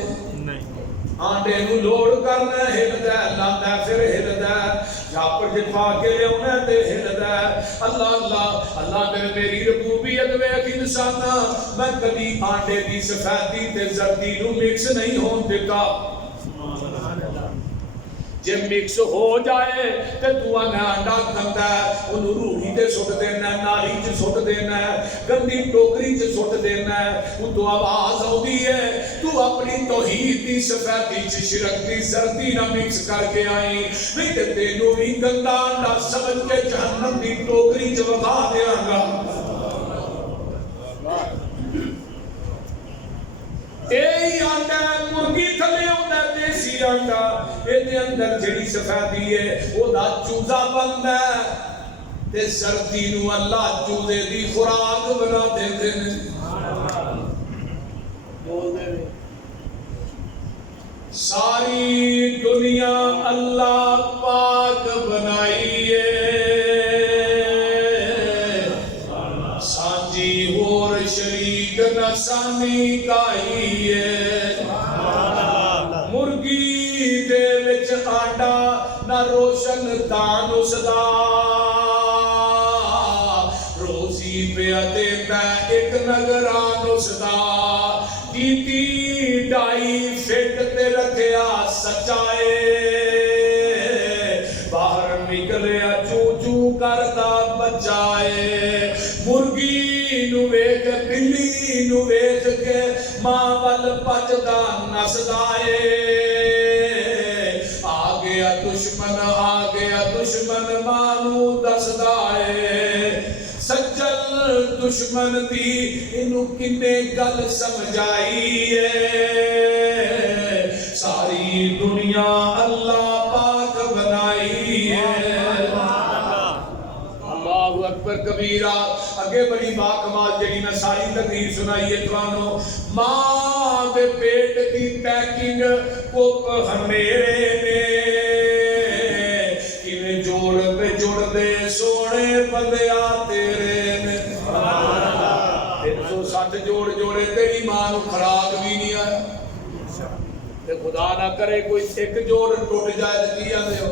آنڈے نو لوڑ کرنا ہلدا ہے لاندہ پھر ہلدا ہے جاپر جتوا کے لے انہیں دے ہلدا ہے اللہ اللہ اللہ دے میری ربوبیت ویکھ انسانا میں کبھی آنڈے دی سفیدی تے زردی نو مکس نہیں ہون دیتا جب مکس ہو جائے تے تو آنے آنڈا کھندا ہے انہوں روحی تے سٹ دینا ہے نالی تے سٹ دینا ہے گندی ٹوکری تے سٹ دینا ہے ان تو آواز ہو دی ہے تو اپنی توحید دی سفیدی چی شرک دی زردی نہ مکس کر کے آئی نہیں تے تینوں بھی گندا آنڈا سمجھ کے جہنم دی ٹوکری چ وقا دیا گا اے آنڈا مرگی تھلے ہوندہ دیسی آنڈا ایدے اندر جڑی سفیدی ہے وہ دا چوزہ بند ہے تے سردی نو اللہ چوزے دی خوراک بنا دے دے بول دے ساری دنیا اللہ پاک بنائی ہے سانجی اور شریک نسانی کائی ہے مرگی دے وچ آنڈا نہ روشن دان اس دا روزی پہ دیتا ایک نگران اس دا دیتی ڈائی فٹ تے رکھیا سچائے باہر نکلیا چو چو کرتا بچائے مرگی نو ویکھ بلی نو ویکھ کے ماں ول پچدا نسدائے آ گیا دشمن ماں نو دسدائے سجل دشمن دی انو کنے گل سمجھائی ہے ساری دنیا اللہ پاک بنائی ہے اللہ اکبر کبیرہ اگے بڑی باکمال جڑی میں ساری تقریر سنائیے توانو ماں دے پیٹ دی پیکنگ کوپ ہمیرے نے کیویں جوڑ پہ جوڑ دے سونے بندیا تیرے نے 307 جوڑ جوڑے تیری ماں نو کھراک بھی نہیں آیا تے خدا نہ کرے کوئی ایک جوڑ ٹوٹ جائے تے کی آندے ہو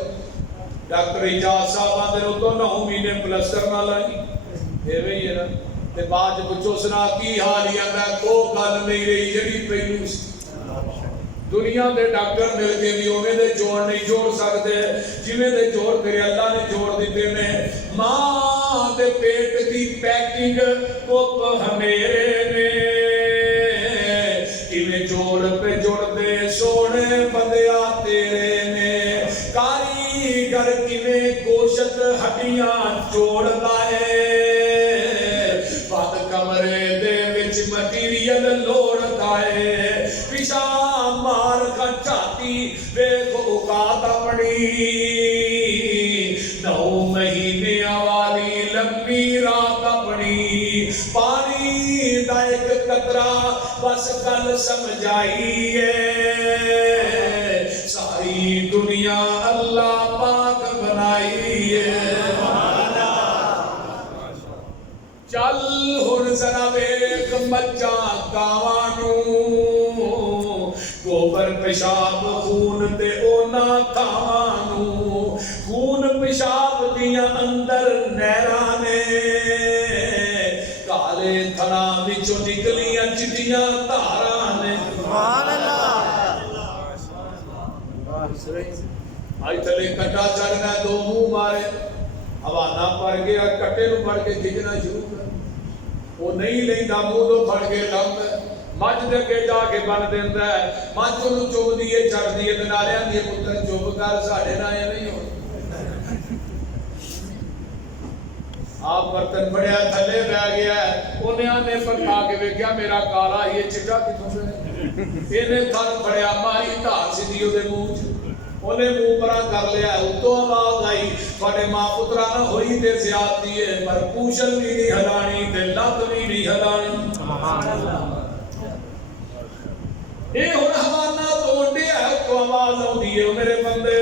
ڈاکٹر اجاز صاحب آندے ہو تو 9 مہینے پلسٹر نہ لائی ایویں ہی ہے نا تے بعد پوچھو سنا کی حال ہی آندا کو گل نہیں رہی جڑی پہلو دنیا دے ڈاکٹر مل کے بھی اوویں دے جوڑ نہیں جوڑ سکتے جویں دے جوڑ تیرے اللہ نے جوڑ دیتے نے ماں دے پیٹ دی پیکنگ کوپ ہمیرے نے کیویں جوڑ پہ جوڑ دے سونے بندیا تیرے نے کاریگر کیویں گوشت ہڈیاں جوڑدا ہے بد کمرے دے وچ مٹیریل لوڑدا ہے پیشاب مار کا چھاتی ویکھ اوقات اپنی 9 مہینے والی لمبی رات اپنی پانی دا ایک قطرہ بس گل سمجھائیے ساری دنیا اللہ پاک بنائیے چل ہن ذرا ویکھ مجھاں گاواں نوں گوبر پیشاب خون تے اونا تھاواں نوں خون پیشاب دیاں اندر نہراں نے کالے تھڑاں وچوں نکلیاں چٹیاں تاراں نے سبحان اللہ آج تھلے کٹا چڑھ گیا 2 منہ مارے حوالہ پڑ گیا کٹے نو پڑ کے کھچنا شروع کر وہ نہیں لیندا منہ تو پھڑ کے لاؤندا مجھ دے کے جا کے بن دیندا ہے مجھ نوں چوب دیے چڑھ دیے تے نالے آندی پتر چوب کر ساڈے نال ایویں ہو آپ برتن بڑیا تھلے بہ گیا ہے انہیں آنے پر کھا کے ویکھیا میرا کالا یہ چٹا کتوں سے انہیں تھن بڑیا ماری دھار سیدھی دے منہ انہیں منہ پرا کر لیا اتوں آواز آئی تھوڑے ماں پترا نہ ہوئی تے زیادتی ہے پر پوچھل بھی نہیں ہلانی تے لت بھی نہیں ہلانی سبحان اللہ اے ہن حوالہ توڑیا ہے تو آواز آندی ہے میرے بندے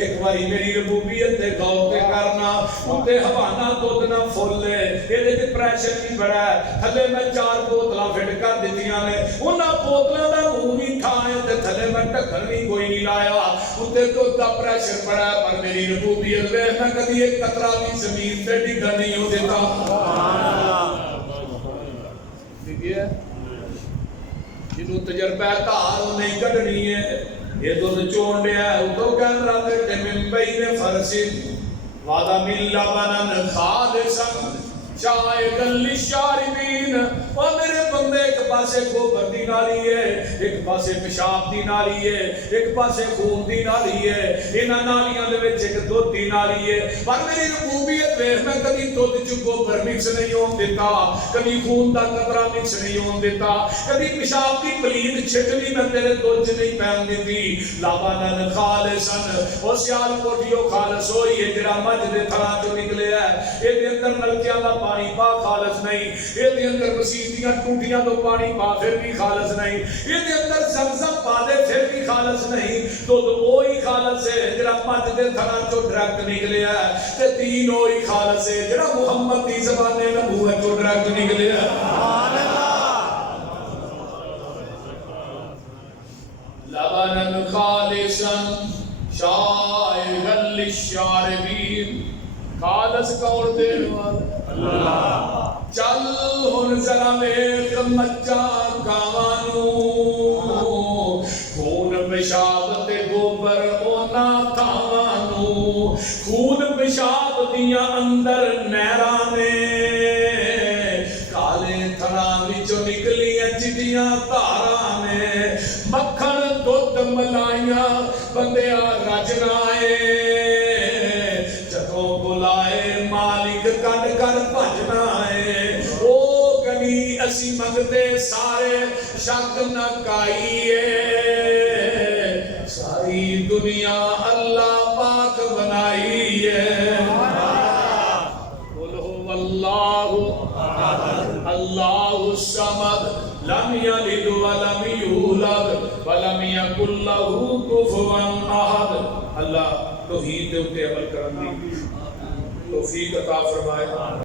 ایک باری میری ربوبیت تے غور تے کرنا اُتے حوالہ دودھ نہ پھول لے اے تے پریشر بھی بڑا ہے تھلے میں 4 بوتلاں فٹ کر دتیاں نے انہاں بوتلاں دا منہ بھی ٹھائے تے تھلے میں ڈھکن بھی کوئی نہیں لایا اُتے تو دا پریشر بڑا ہے پر میری ربوبیت ویکھ نہ کدی ایک قطرہ بھی زمین تے ڈگن نہیں ہو دیتا سبحان اللہ ٹھیک ہے جنوں تجربہ دھار نہیں کڈنی ہے یہ دودھ چون دیا ہے تو کہن رہتے کہ من بین فرس وعدہ من لبنن خالصا شائغا للشاربین اور میرے بندے ایک پاسے گوبر دی نالی ہے ایک پاسے پیشاب دی نالی ہے ایک پاسے خون دی نالی ہے انہاں نالیاں دے وچ ایک دودھ دی نالی ہے پر میری ربوبیت ویکھ میں کبھی دودھ چ گوبر مکس نہیں ہون دیتا کبھی خون دا قطرہ مکس نہیں ہون دیتا کبھی پیشاب دی پلید چھٹنی میں تیرے دودھ چ نہیں پہن دیتی لبنن خالصا او سیال کوٹیو خالص ہوئی ہے جڑا مجھ دے تھڑاں چوں نکلے ہے اے دے اندر نلکیاں دا پانی پا خالص نہیں اے دے اندر مسیتیاں ٹوٹیاں تو پانی پا پھر بھی خالص نہیں اے دے اندر زمزم پا دے پھر بھی خالص نہیں تو وہی خالص ہے جڑا مجھ دے تھڑاں چوں ڈائریکٹ نکلے ہے تے دین وہی خالص ہے جڑا محمد دی زبان نبوت چوں ڈائریکٹ نکلے ہے سبحان اللہ لبنن خالصا شائغا للشاربین خالص کون دین والا اللہ چل ہن ذرا ویکھ مچاں گاواں نوں خون پیشاب تے گوبر اونا تھاواں نوں خون پیشاب دیاں اندر نہراں نے کالے تھڑاں وچوں نکلیاں چٹیاں تاراں نے مکھن دودھ ملائیاں بندیا رجنا اے جدوں بلائے مالک کڈ کر بھجنا ہے او گلی اسی منگتے سارے شک نہ کائیے ساری دنیا اللہ پاک بنائی ہے قل هو اللہ اللہ الصمد لم یلد ولم یولد ولم یکن لہ کفوا احد اللہ توحید دے اوتے عمل کرن دی توفیق عطا فرمائے